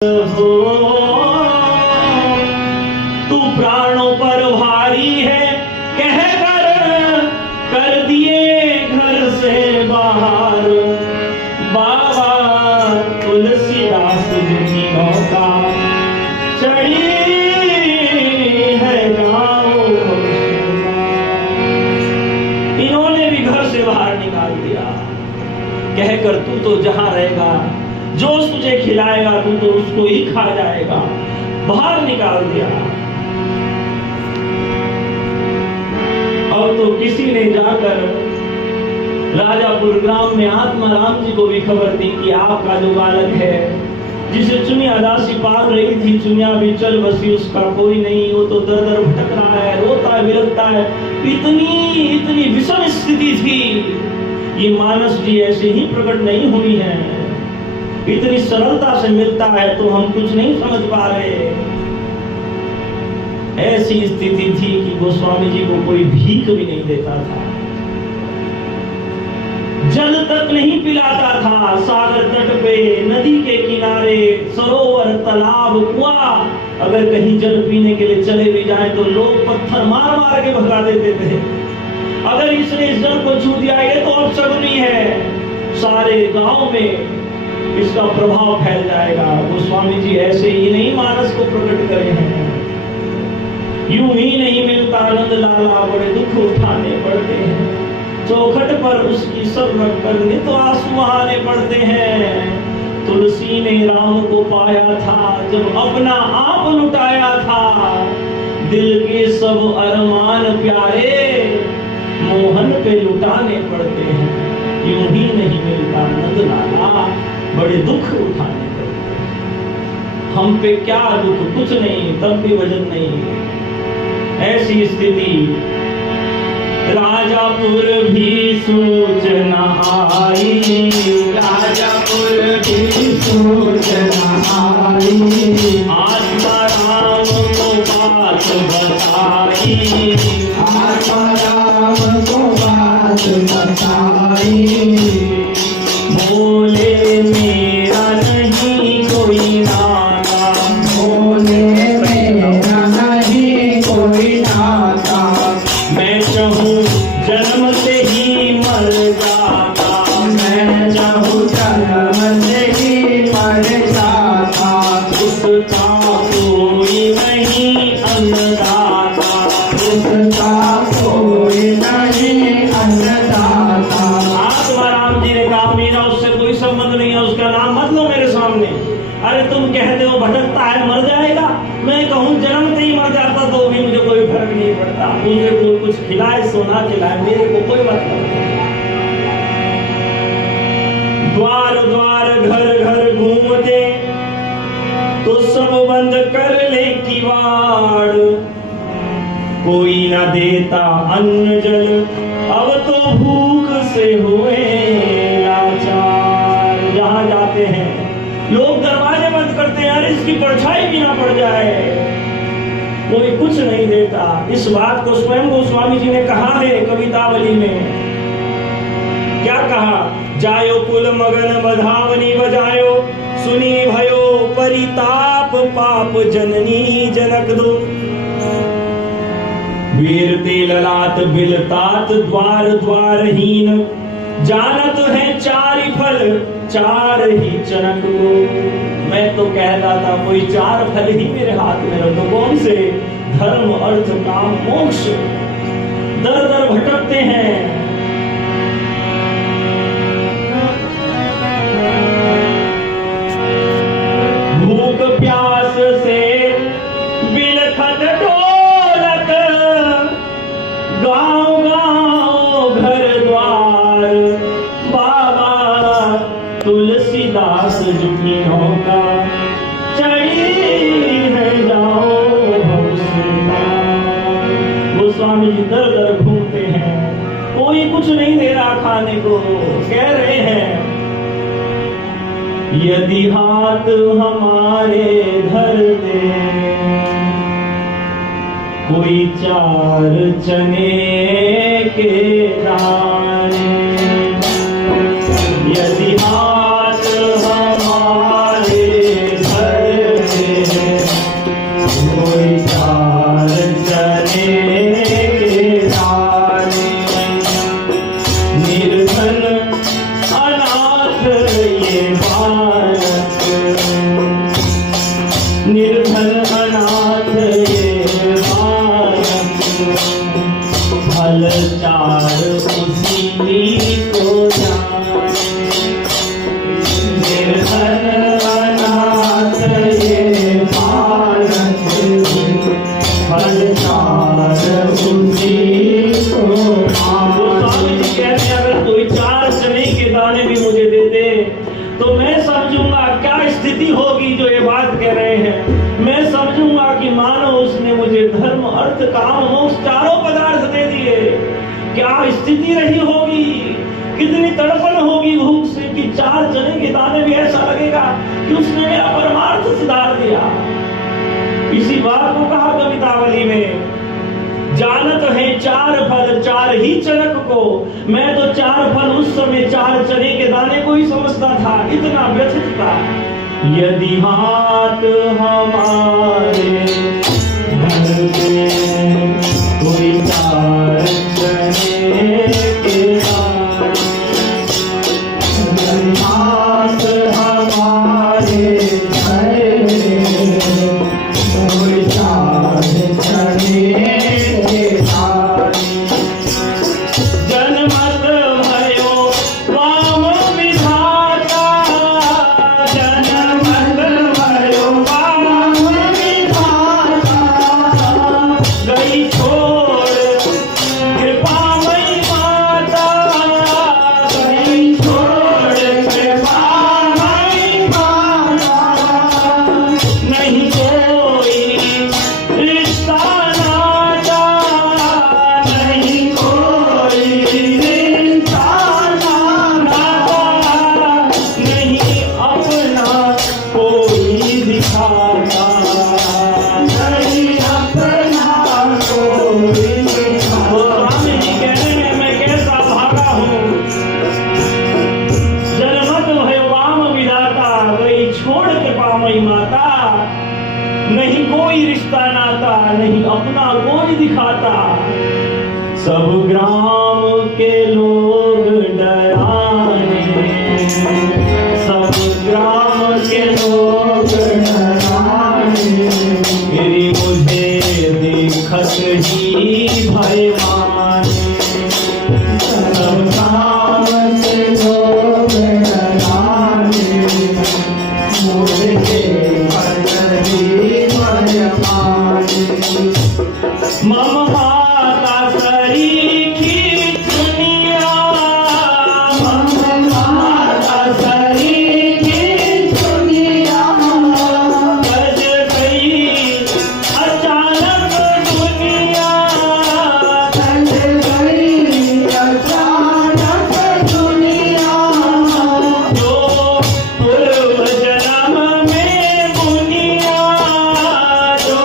हो तू प्राणों पर भारी है कह कर दिए घर से बाहर। बाबा तुलसीदास जी का चढ़ी है गाँव। इन्होंने भी घर से बाहर निकाल दिया कहकर तू तो जहां रहेगा जो तुझे खिलाएगा तू तो उसको ही खा जाएगा। बाहर निकाल दिया। और तो किसी ने जाकर राजापुर ग्राम में आत्माराम जी को भी खबर दी कि आपका जो बालक है जिसे चुनिया दासी पाल रही थी, चुनिया भी चल बसी, उसका कोई नहीं, वो तो दर दर भटक रहा है, रोता है, बिलखता है। इतनी विषम स्थिति थी। ये मानस जी ऐसे ही प्रकट नहीं हुई है, इतनी सरलता से मिलता है तो हम कुछ नहीं समझ पा रहे। ऐसी स्थिति थी कि गोस्वामी जी को कोई भीख भी नहीं देता था, जल तक नहीं पिलाता था। सागर तट पे, नदी के किनारे, सरोवर, तालाब, कुआं, अगर कहीं जल पीने के लिए चले भी जाए तो लोग पत्थर मार मार के भगा देते थे। अगर इसने इस जल को छू दिया ये तो अपशगुनी है, सारे गांव में इसका प्रभाव फैल जाएगा। गोस्वामी जी ऐसे ही नहीं मानस को प्रकट करे हैं, यूं ही नहीं मिलता नंद लाला, बड़े दुख उठाने पड़ते हैं। चौखट पर उसकी सब रख कर नित आंसू आने पड़ते हैं। तुलसी ने राम को पाया था जब अपना आप लुटाया था। दिल के सब अरमान प्यारे मोहन पे लुटाने पड़ते हैं। यूं ही नहीं मिलता नंद लाला, बड़े दुख उठाने पड़ते। हम पे क्या दुख, कुछ नहीं, तब भी वजन नहीं। ऐसी स्थिति राजापुर भी सूचना आई, राजापुर भी सूचना आई। आत्माराम को बात बताई, आत्माराम को बात बताई। बोले मेरा नहीं कोई नाता, बोले मेरा नहीं कोई नाता। मैं चाहूँ जन्म से ही मर जाता, मैं चाहूँ जन्म से ही मर जाता। उसका कोई नहीं अन्नदाता, उसका कोई नहीं अन्नदाता। आत्माराम जी ने कहा मेरा उससे कोई संबंध नहीं है, उसका नाम मत लो मेरे सामने। अरे तुम कहते हो भटकता है मर जाएगा, मैं कहूँ जन्म से ही मर जाता तो भी मुझे कोई फर्क नहीं पड़ता। मुझे कोई कुछ खिलाए सोना खिलाए, मेरे को कोई मतलब नहीं। द्वार द्वार घर घर घूमते तो सब बंद कर ले किवाड़। कोई न देता अन्न जल, अब तो भूख से हुए लाचार। जहां जाते हैं लोग दरवाजे बंद करते हैं, अरे इसकी परछाई भी ना पड़ जाए, कोई कुछ नहीं देता। इस बात को स्वयं गोस्वामी जी ने कहा है कवितावली में। क्या कहा? जायो कुल मगन बधावनी बजायो, सुनी भयो परिताप पाप जननी जनक दो। वीर ललाट बिलतात द्वार द्वारहीन, जानत है चारि फल चार ही चरक को। मैं तो कहता था कोई चार फल ही मेरे हाथ में रख दो, कौन से? धर्म अर्थ काम मोक्ष। दर दर भटकते हैं। भूख प्यास से बिलखत ढोलक, गांव गांव घर द्वार। बाबा तुलसीदास झुकी नौका चढ़ी है जाओ गोस्वामी जी दर दर घूमते हैं, कोई कुछ नहीं दे रहा खाने को। कह रहे हैं यदि हाथ हमारे धर दे कोई चार चने के दाने, यदि हाथ हमारे धर निर्धन अनाथ ये बालक, फल चार उसी को जाने। निर्धन अनाथ ये बालक, फल चार उसी को जाने। स्वामी जी कहते हैं अगर कोई 4 चने के दाने भी मुझे दे दे तो मैं समझूंगा क्या स्थिति होगी जो ये बात कह रहे हैं। मैं समझूंगा कि मानो उसने मुझे धर्म अर्थ काम मोक्ष चारों पदार्थ दे दिए। क्या स्थिति रही होगी, कितनी तड़पन होगी भूख से कि 4 चने के दाने भी ऐसा लगेगा कि उसने मेरा परमार्थ सुधार दिया। इसी बात को कहा कवितावली में, जानत है 4 फल 4 ही चनक को। मैं तो 4 फल उस समय 4 चने के दाने को ही समझता था, इतना व्यथित था। यदि हाथ हमारे घर में कोई 4 चने के दाने, हाथ हमारे घर में कोई 4 चने नहीं कोई रिश्ता नाता, नहीं अपना कोई दिखाता। सब ग्राम के लोग डराने, सब ग्राम के लोग डराने, मेरी मुझे देखत ही भय माने। सब ग्राम के लोग डराने, मुझे मम माता सरीखी दुनिया, मम माता सरीखी दुनिया, गज गई अचानक दुनिया, गज गई अचानक दुनिया, जो पूर्व जन्म में दुनिया, जो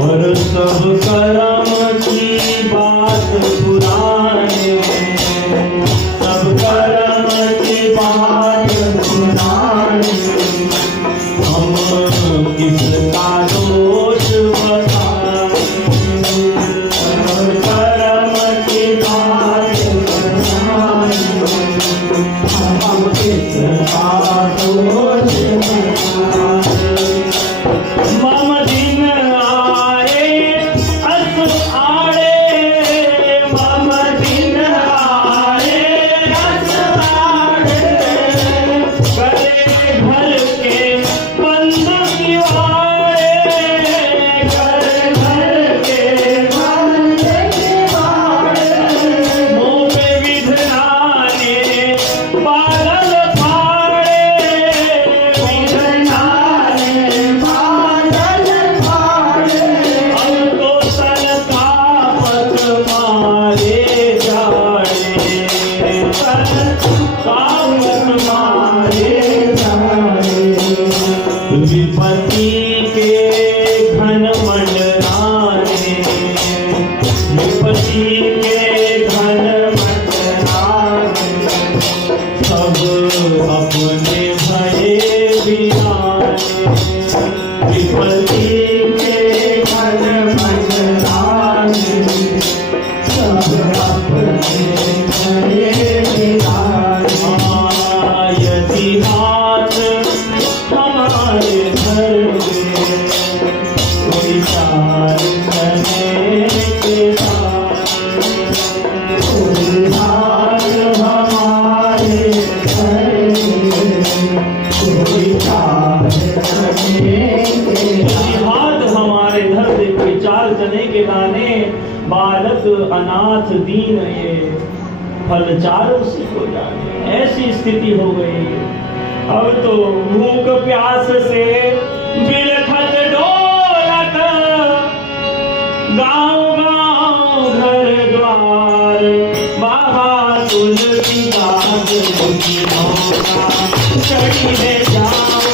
और सब कर्म की बात पुराने, सब कर्म की बात पुराने, हम किसका दोष बताएं। सब कर्म की बात पुराने, हम किसका दोष बताएं। मम दिन आए अस आड़े, मम दिन आए अस आड़े, करे घर के बंद किवाड़े, करे घर के बंद किवाड़े, मुँह पे विधनाने बादल फाड़े, विधनाने विपत्ति के घन मंडराने, विपत्ति के घन मंडराने, सब अपने भये बिहाने, बालक अनाथ दीन ये फल चारों से हो जाने, ऐसी स्थिति हो गई। अब तो भूख प्यास से बिलखत डोलत, गांव गांव घर द्वार, बाबा तुलसी दास की नौका, चढ़ी है जाओ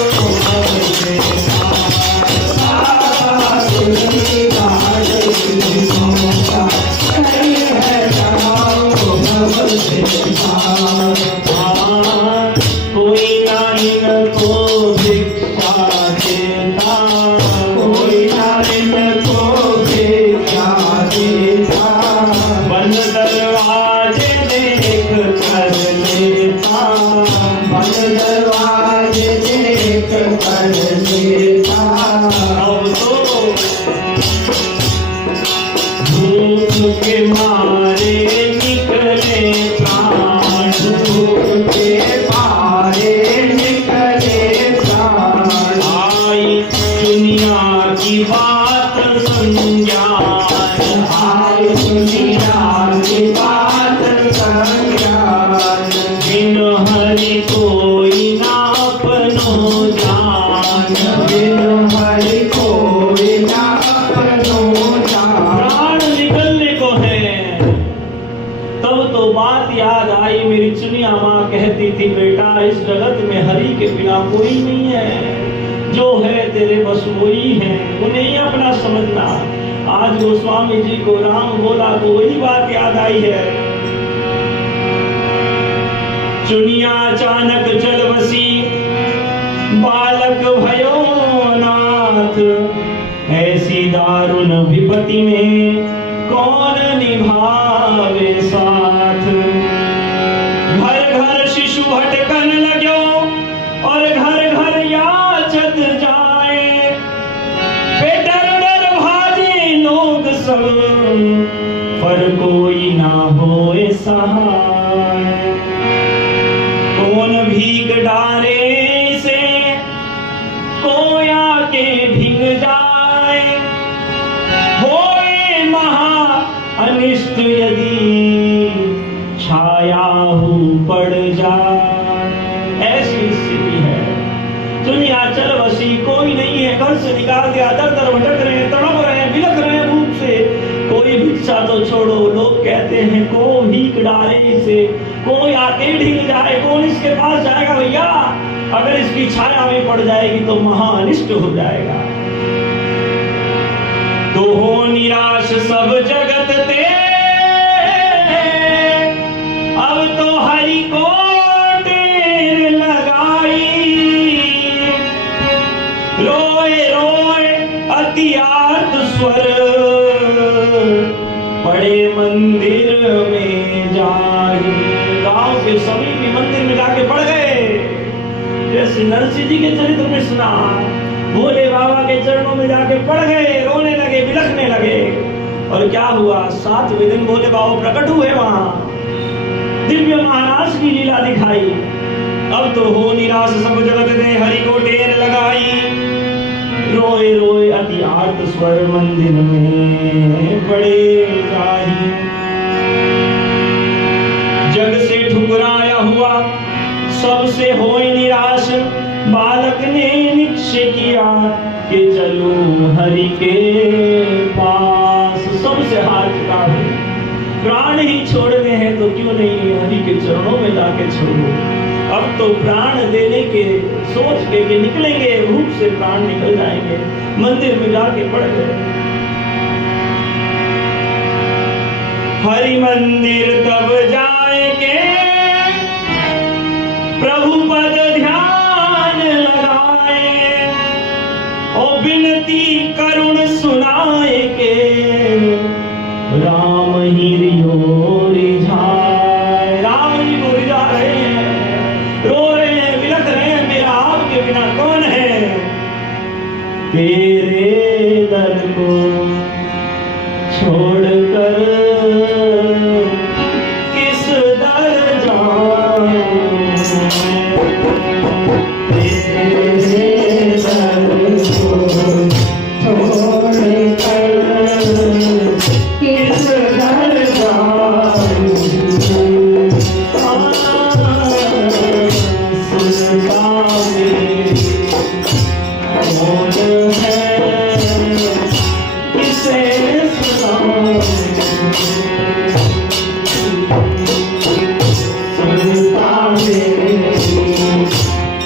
तुलसी दास की नौका, चढ़ी है जाओ कोई ना इनको भिक्षा देता, कोई ना इनको भिक्षा देता, बंद दरवाजे देख कर लेता, बंद दरवाजे देख कर लेता। अब तो भूख के मारे निकले प्राण, भूख के मारे निकले प्राण, आई दुनिया की बात संज्ञान, आई दुनिया की बात संज्ञान, बिन हरि कोई ना अपनो जान, बिन हरि कोई ना अपनो जान। प्राण निकलने को है। तब तो बात याद आई, मेरी चुनिया माँ कहती थी, बेटा इस जगत में हरि के बिना कोई नहीं है, जो है तेरे बस वही है, उन्हें ही अपना समझना। आज गोस्वामी जी को राम बोला तो वही बात याद आई है। चुनिया अचानक चल बसी, बालक भयो नाथ, ऐसी दारुण विपत्ति में कौन निभावे साथ। घर घर शिशु भटकन लग्यो, और घर घर याचत जाए, बेटर डर भाजे लोग सब, पर कोई ना होए सहाय। कौन भीग डारे से कोया के भीग जाए, होए महा अनिष्ट यदि छाया पड़ जाए। ऐसी स्थिति है। दुनिया चल बसी, कोई नहीं है, घर से निकाल दिया, दर दर भटक रहे हैं, तड़प रहे हैं, बिलख रहे हैं भूख से। कोई भिक्षा तो छोड़ो, लोग कहते हैं को भीख डाले से कोई आके ढील जाए, कौन इसके पास जाएगा भैया, अगर इसकी छाया में पड़ जाएगी तो महा अनिष्ट हो जाएगा। तो हो निराश सब जगत ते, अब तो हरि को टेर लगाई, रोए रोए अति आर्त स्वर, बड़े मंदिर में जाई। गांव के समीप मंदिर में जाके पड़ गए। जैसे नरसिंह जी के चरित्र में सुना, भोले बाबा के चरणों में जाके पड़ गए, रोने लगे, बिलखने लगे। और क्या हुआ, 7वें दिन भोले बाबा प्रकट हुए वहां, दिव्य महाराज की लीला दिखाई। अब तो हो निराश सब जगत ने हरि को टेर लगाई, रोए रोए अति आर्त स्वर मंदिर में बड़े जाई। जग से ठुकराया हुआ सबसे होए निराश, बालक ने निश्चय किया कि चलूं हरि के पास। सबसे हाथ का है, प्राण ही छोड़ने हैं तो क्यों नहीं हरि के चरणों में जाके छोड़ो। अब तो प्राण देने के सोच के निकलेंगे, रूप से प्राण निकल जाएंगे, मंदिर में जाके पड़ गए। हरि मंदिर तब जाएंगे, प्रभु पद ध्यान लगाए, ओ बिनती करुण सुनाए के राम ही रिझाए। राम ही को रिझा रहे हैं, रो रहे हैं, बिलख रहे हैं, मेरा आपके बिना कौन है। तेरे दर को छोड़कर किस दर जाऊं मैं। तेरे दर को छोड़कर किस दर जाऊं मैं। सुनता मेरी कौन है, किसे सुनाऊं। सुनता मेरी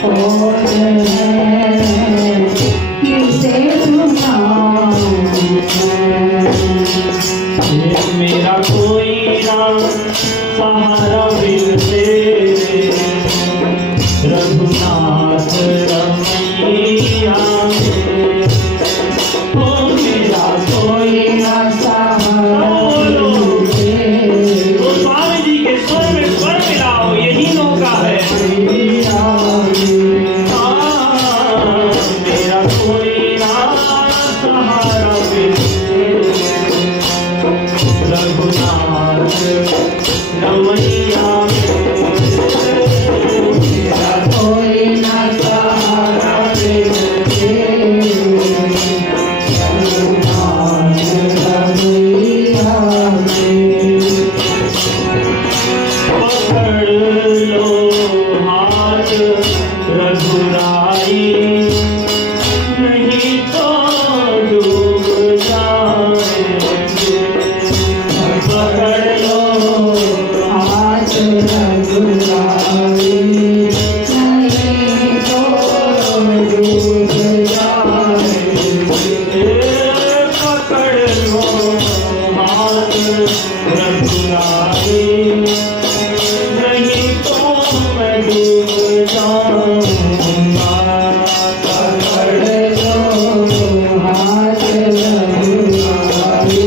कौन है, किसे सुनाऊं। ये मेरा कोई ना सहारा बिन तेरे, रघुनाथ रमैया। ओ मेरा कोई ना सहारा बिन तेरे। तो स्वामी जी के स्वर में स्वर मिलाओ, यही नौका है। मेरा कोई ना सहारा बिन तेरे, रघुनाथ रमैया। मेरा कोई ना सहारा बिन तेरे, रघुनाथ रमैया। पकड़ लो हाथ रघुराई, नहीं तो डूब जाएंगे। पकड़ लो हाथ रघुराई, नहीं तो डूब जाएंगे। पकड़ लो हाथ रघुराई, नहीं तो मैं डूब जाऊंगा। पकड़ लो हाथ रघुराई,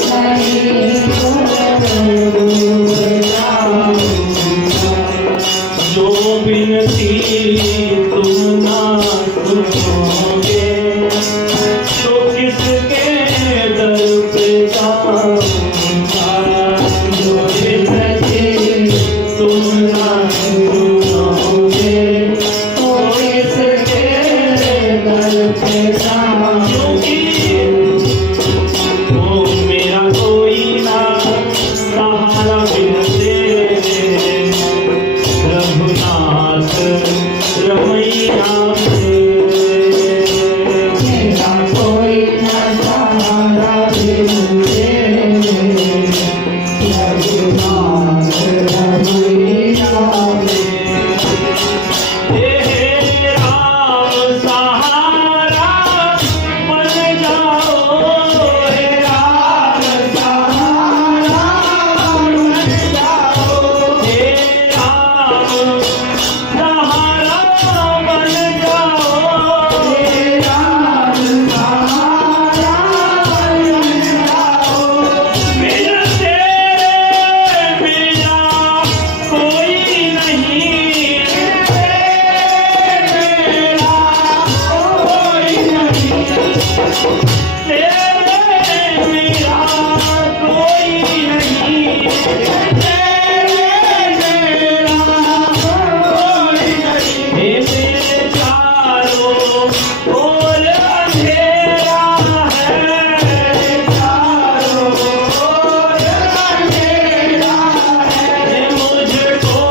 नहीं तो मैं डूब जाऊंगा। जो बिनती तुम ना सुनोगे, तो किसके दर पे जाऊंगा। जो बिनती तुम ना सुनोगे, तो किसके दर पे जाऊंगी। ओ मेरा कोई ना सहारा बिन तेरे, रघुनाथ रमैया। मेरा कोई ना सहारा बिन तेरे, रघुनाथ रमैया। हे राम सहारा बन जाओ, हे राम सहारा बन जाओ। हे राम सहारा बन जाओ, हे राम सहारा बन जाओ। बिन तेरे बिना कोई नहीं, तेरे बिना कोई नहीं। तेरे बिना कोई नहीं, तेरे बिना कोई नहीं। हे मेरे चारों ओर अंधेरा है, चारों ओर अंधेरा है। मुझको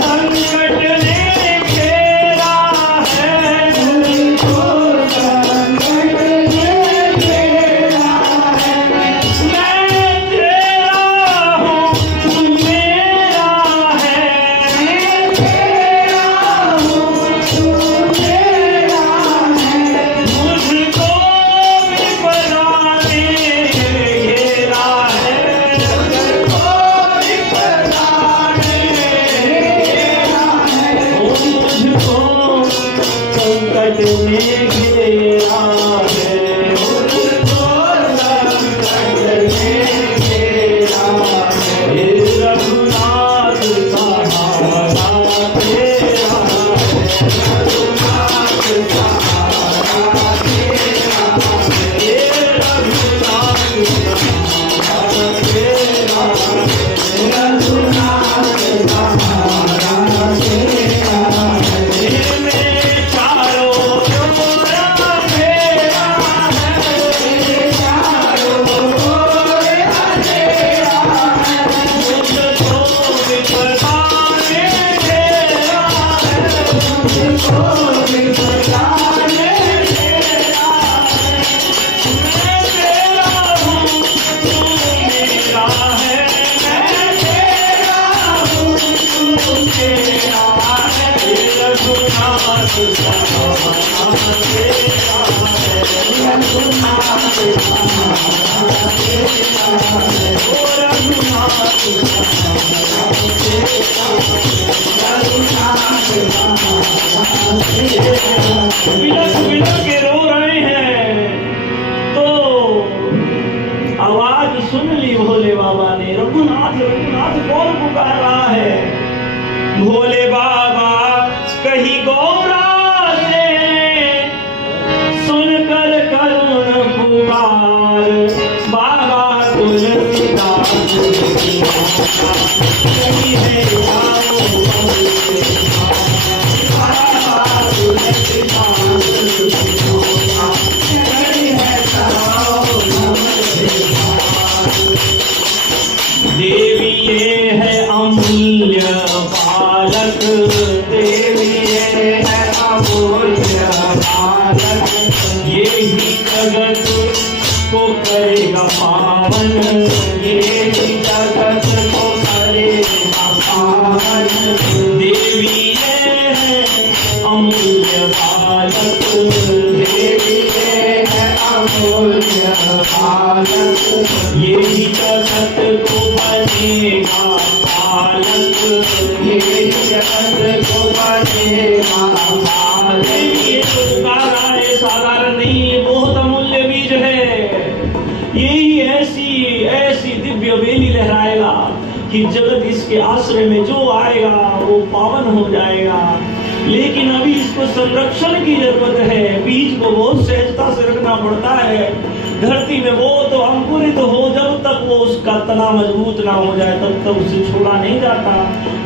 संकट ने घेरा है, मुझको संकट ने घेरा है। मैं तेरा हूँ, तू मेरा है। मैं तेरा हूँ, तू मेरा है। मुझको विपदा ने घेरा है, मुझको विपदा ने घेरा है। ओ मुझको संकट ने घेरा तेरा है, उनको संकट में तेरा है। हे रघुनाथ सहारा तेरा है, रघुनाथ सहारा तेरा है। हे रघुनाथ सहारा तेरा है, रघुनाथ सहारा तेरा है। हे मेरे चारों ओर तेरा है, चारों ओर अंधेरा है। मुझको विपदा में तेरा है, मुझको विपदा में तेरा है। मैं तेरा हूँ तू मेरा है, मैं तेरा हूँ तू तेरा है। हे रघुनाथ सहारा तेरा है, रघुनाथ सहारा तेरा है। ओ रघुनाथ सहारा रघुनाथ सहारा तेरा है। बिलख बिलख के रो रहे हैं, तो आवाज सुन ली भोले बाबा ने, रघुनाथ रघुनाथ कौन पुकार रहा है? भोले बाबा कही गौरा से सुनकर करुण पुकार, बाबा तुलसीदास कही है आओ बाबा तुलसीदास कही है आओ देवी ये है अमूल्य बालक, देवी ये है अमूल्य बालक। ये ही जगत को करेगा पावन, ये ही जगत को करेगा पावन। देवी ये है अमूल्य बालक, देवी ये है अमूल्य बालक। ये ही जगत को बनेगा पालक, ये ही जगत को बनेगा पालक। ये साधारण नहीं, ये बहुत अमूल्य बीज है। यही ऐसी ऐसी दिव्य बेली लहराएगा कि जगत इसके आश्रय में जो आएगा वो पावन हो जाएगा। लेकिन अभी इसको संरक्षण की जरूरत है, बीज को बहुत सहजता से रखना पड़ता है। धरती में वो तो अंकुरित हो, जब तक वो उसका तना मजबूत ना हो जाए तब तक उसे छोड़ा नहीं जाता।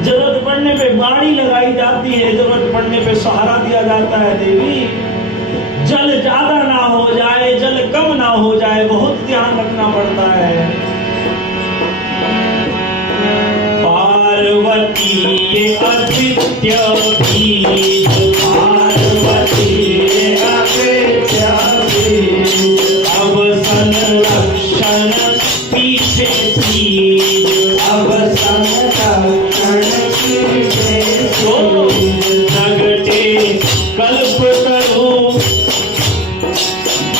जरूरत पड़ने पे बाड़ी लगाई जाती है, जरूरत पड़ने पे सहारा दिया जाता है। देवी जल ज्यादा ना हो जाए, जल कम ना हो जाए, बहुत ध्यान रखना पड़ता है। पार्वती ये अद्वितीय बीज, पार्वती ये अद्वितीय बीज। अब संरक्षण पीछे सीज, अब संरक्षण कीजिए तो प्रगटे कल्प तरु,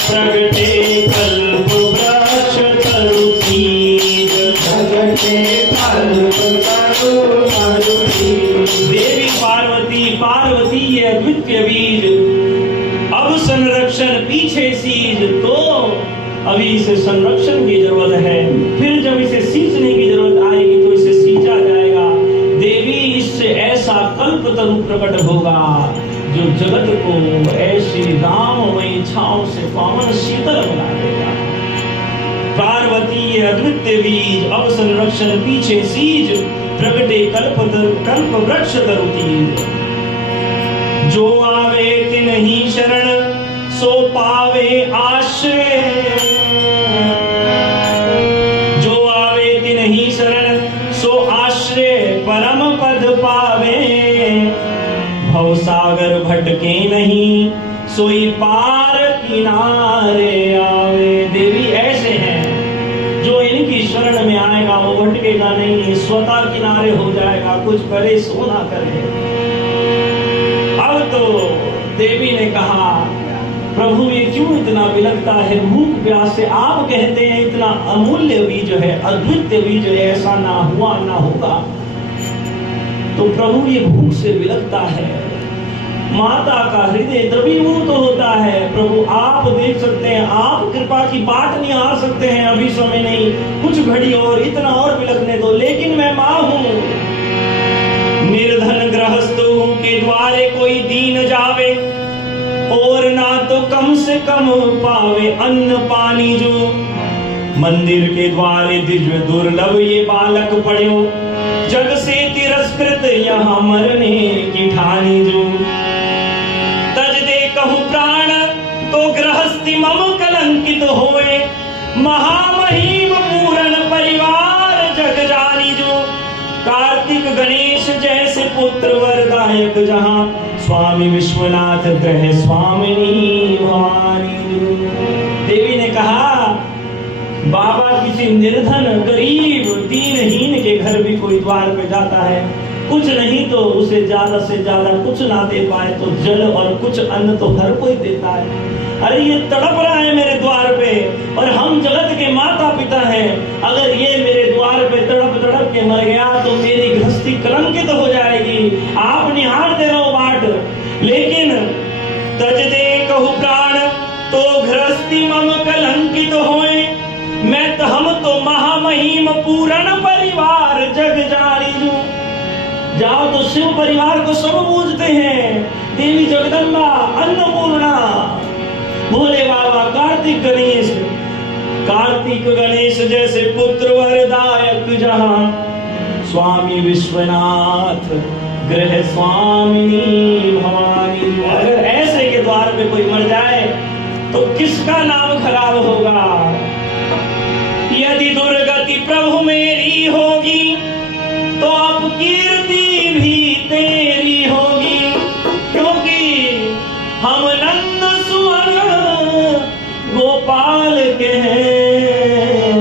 प्रगटे कल्प वृक्ष तरु बीज। जगते कल्प तरु तरु बीज। देवी पार्वती पार्वती ये अद्वितीय बीज, अब संरक्षण पीछे सीज। तो अभी इसे संरक्षण की जरूरत है, फिर जब इसे सींचने की जरूरत आएगी तो इसे सींचा जाएगा। देवी इससे ऐसा कल्प तरु प्रकट होगा जो जगत को ऐसी राममयी छांव से पावन शीतल बना देगा। पार्वती ये अद्वितीय बीज, अब संरक्षण पीछे सीज, प्रगटे कल्प वृक्ष तरु तीज। जो आवे तिन्ही शरण सो पावे आश्रय, जो आवे तिन्ही शरण सो आश्रय परम पद पावे। भव सागर भटके नहीं सोई पार किनारे आवे। देवी ऐसे हैं जो इनकी शरण में आएगा वो भटकेगा नहीं, स्वतः किनारे हो जाएगा, कुछ करे सो ना करे। अब तो देवी ने कहा प्रभु ये क्यों इतना बिलखता है, भूख प्यास से आप कहते हैं इतना अमूल्य बीज है, अद्वितीय बीज है, ऐसा ना हुआ ना होगा। तो प्रभु ये भूख से बिलखता है। माता का हृदय द्रवीभूत होता है। प्रभु आप देख सकते हैं, आप कृपा की बाट निहार सकते हैं। अभी समय नहीं, कुछ घड़ी और, इतना और बिलखने दो। लेकिन मैं माँ हूँ, निर्धन गृहस्थों के द्वारे कोई दीन जावे, और ना तो कम से कम पावे अन्न पानी जो। मंदिर के द्वारे दिव्य दुर्लभ ये बालक पड़ो, जग से तिरस्कृत यहाँ मरने की ठानी जो। तज दे कहूँ प्राण तो गृहस्थी मम कलंकित होए, महामहिम पूर्ण परिवार जग जानी जो। कार्तिक गणेश जैसे पुत्र वरदायक जहाँ, स्वामी विश्वनाथ ग्रह स्वामिनी भवानी। देवी ने कहा, बाबा किसी निर्धन गरीब दीनहीन के घर भी कोई द्वार पे जाता है, कुछ नहीं तो उसे ज्यादा से ज्यादा कुछ ना दे पाए तो जल और कुछ अन्न तो हर कोई देता है। अरे ये तड़प रहा है मेरे द्वार पे, और हम जगत के माता पिता हैं। अगर ये मेरे द्वार पे तड़प तड़प के मर गया तो मेरी गृहस्थी कलंकित हो जाएगी। आप निहार दे रहो बाट, लेकिन तज दे कहूँ प्राण तो गृहस्थी मम कलंकित होए, मैं तो हम तो महामहिम पूर्ण परिवार जग जानी जो। जाओ तो शिव परिवार को सब पूजते हैं, देवी जगदम्बा, अन्नपूर्णा, भोले बाबा, कार्तिक गणेश जैसे पुत्र वरदायक जहाँ, स्वामी विश्वनाथ ग्रह स्वामिनी भवानी। अगर ऐसे के द्वार पे कोई मर जाए तो किसका नाम खराब होगा। यदि दुर्गति प्रभु मेरी होगी तो अब कीर्ति भी तेरी होगी, क्योंकि हम नंद सुवन गोपाल के हैं,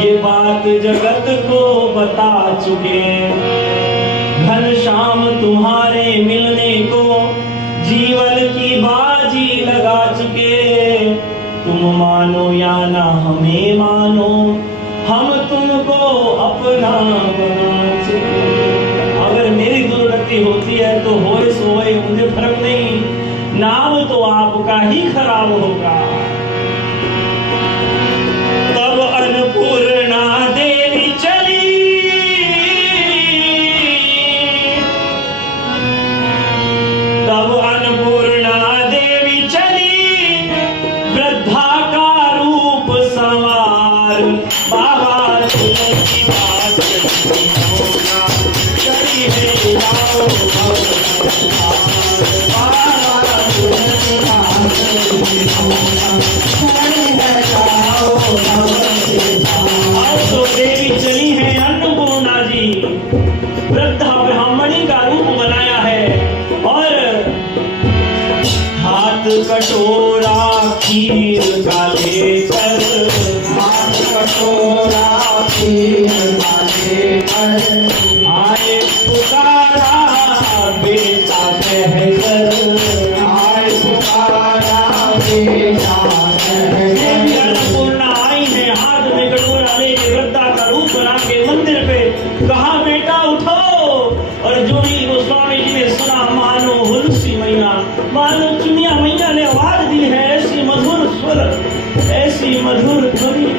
ये बात जगत को बता चुके। घनश्याम तुम्हारे मिलने को जीवन की बाजी लगा चुके। तुम मानो या ना हमें मानो, हम तुमको अपना बना चुके। अगर मेरी दुर्गति होती है तो होए सोए मुझे फर्क नहीं, नाम तो आपका ही खराब होगा। तब अन्नपूर्णा देवी चली, तब अन्नपूर्णा देवी चली, वृद्धा का रूप संवार। बाबा तुलसी दास करी है लाओ बाबा तुलसी दास तो देवी चली है अन्नपूर्णा जी, वृद्धा ब्राह्मणी का रूप बनाया है, और हाथ कटोरा खीर का लेकर, हाथ कटोरा खीर का लेकर, आए पुकारा बेटा कहकर, आए पुकारा बेटा कहकर। अन्नपूर्णा आई है हाथ में कटोरा लेके, वृद्धा का रूप बना के मंदिर पे, कहा बेटा उठो। और जोड़ी गोस्वामी जी ने सुना, मानो हुलसी मैया, मानो चुनिया मैया ने आवाज दी है, ऐसी मधुर स्वर, ऐसी मधुर ध्वनि,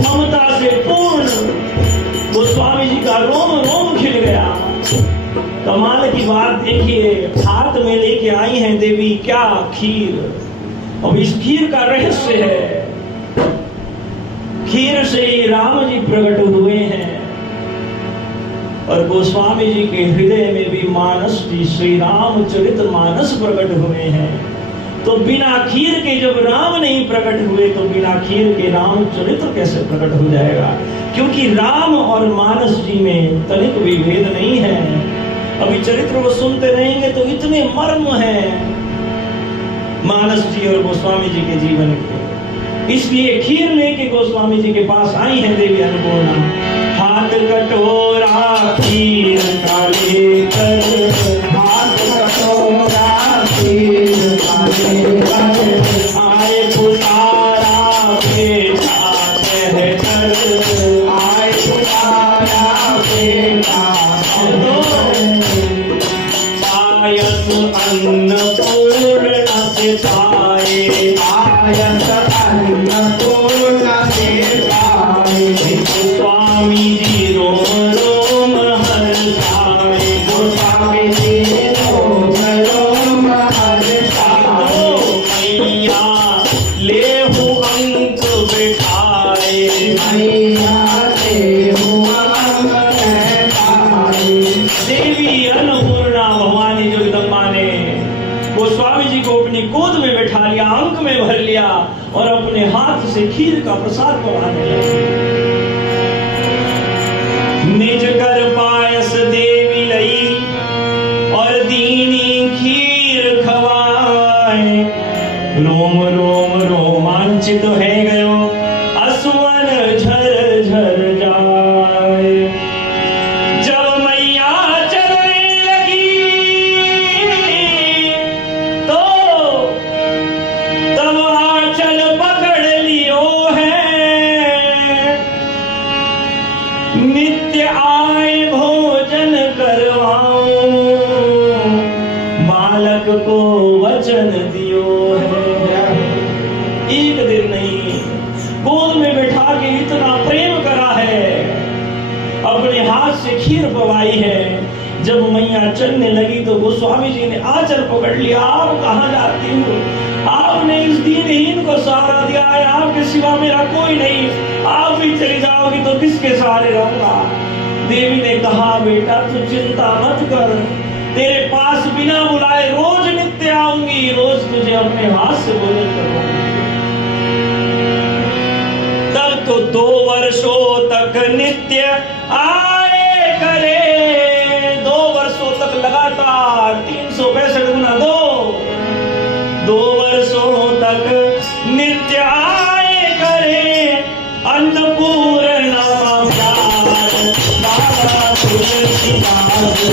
ममता से पूर्ण। गोस्वामी जी का रोम रोम खिल गया। कमाल की बात देखिए, हाथ में लेके आई हैं देवी क्या खीर। अब इस खीर का रहस्य है, खीर से ही राम जी प्रकट हुए हैं, और गोस्वामी जी के हृदय में भी मानस जी श्री रामचरित मानस प्रकट हुए हैं। तो बिना खीर के जब राम नहीं प्रकट हुए तो बिना खीर के रामचरित कैसे प्रकट हो जाएगा। क्योंकि राम और मानस जी में तनिक भी भेद नहीं है। अभी चरित्र को सुनते रहेंगे तो इतने मर्म हैं मानस जी और गोस्वामी जी के जीवन के। इसलिए खीर लेके गोस्वामी जी के पास आई है देवी अन्नपूर्णा। हाथ कटोरा खीर का लेकर, हाथ कटोरा खीर का लेकर, आए पुकारा बेटा कहकर, आए पुकारा बेटा कहकर, पायस अन्न पाए, आयत अन्नपूर्णा के पाए, स्वामी जी रोम रोम हर्षाए, गोस्वामी जी रोम रोम हर्षाए, मैया लेहु अंक बिठाए, मैया देहु अंग बैठाए। देवी अन्नपूर्णा भवानी जगदम्बा ने गोस्वामी जी को अपनी गोद में बैठा लिया, अंक में भर लिया और अपने हाथ से खीर का प्रसाद पवाने लगी। निज कर पायस देवी लई और दीनी खीर खवाए, रोम रोम रोमांचित है गयो असवन झर झर जाए। जब मैया चलने लगी तो तब आंचल पकड़ लियो है, नित्य आए भोजन करवाऊं, बालक को वचन दियो है। एक दिन नहीं, गोद में बैठा के इतना प्रेम करा है, अपने हाथ से खीर पवाई है। जब मैया चलने लगी तो गोस्वामी जी ने आंचल पकड़ लिया। आप कहाँ जाती हो? आपने इस दीनहीन को सहारा दिया है, आपके सिवा मेरा कोई नहीं, आप भी चली जाओगी तो किसके सहारे रहूंगा? देवी ने कहा, बेटा तू चिंता मत कर, तेरे पास बिना बुलाए रोज नित्य आऊंगी, रोज तुझे अपने हाथ से भोजन करूंगी। तब तो 2 वर्षों तक नित्य आए करे, 2 वर्षों तक लगातार 365 गुना 2 वर्षों तक नित्य आए करे, अन्नपूर्णा प्यार बाबा तुलसीदास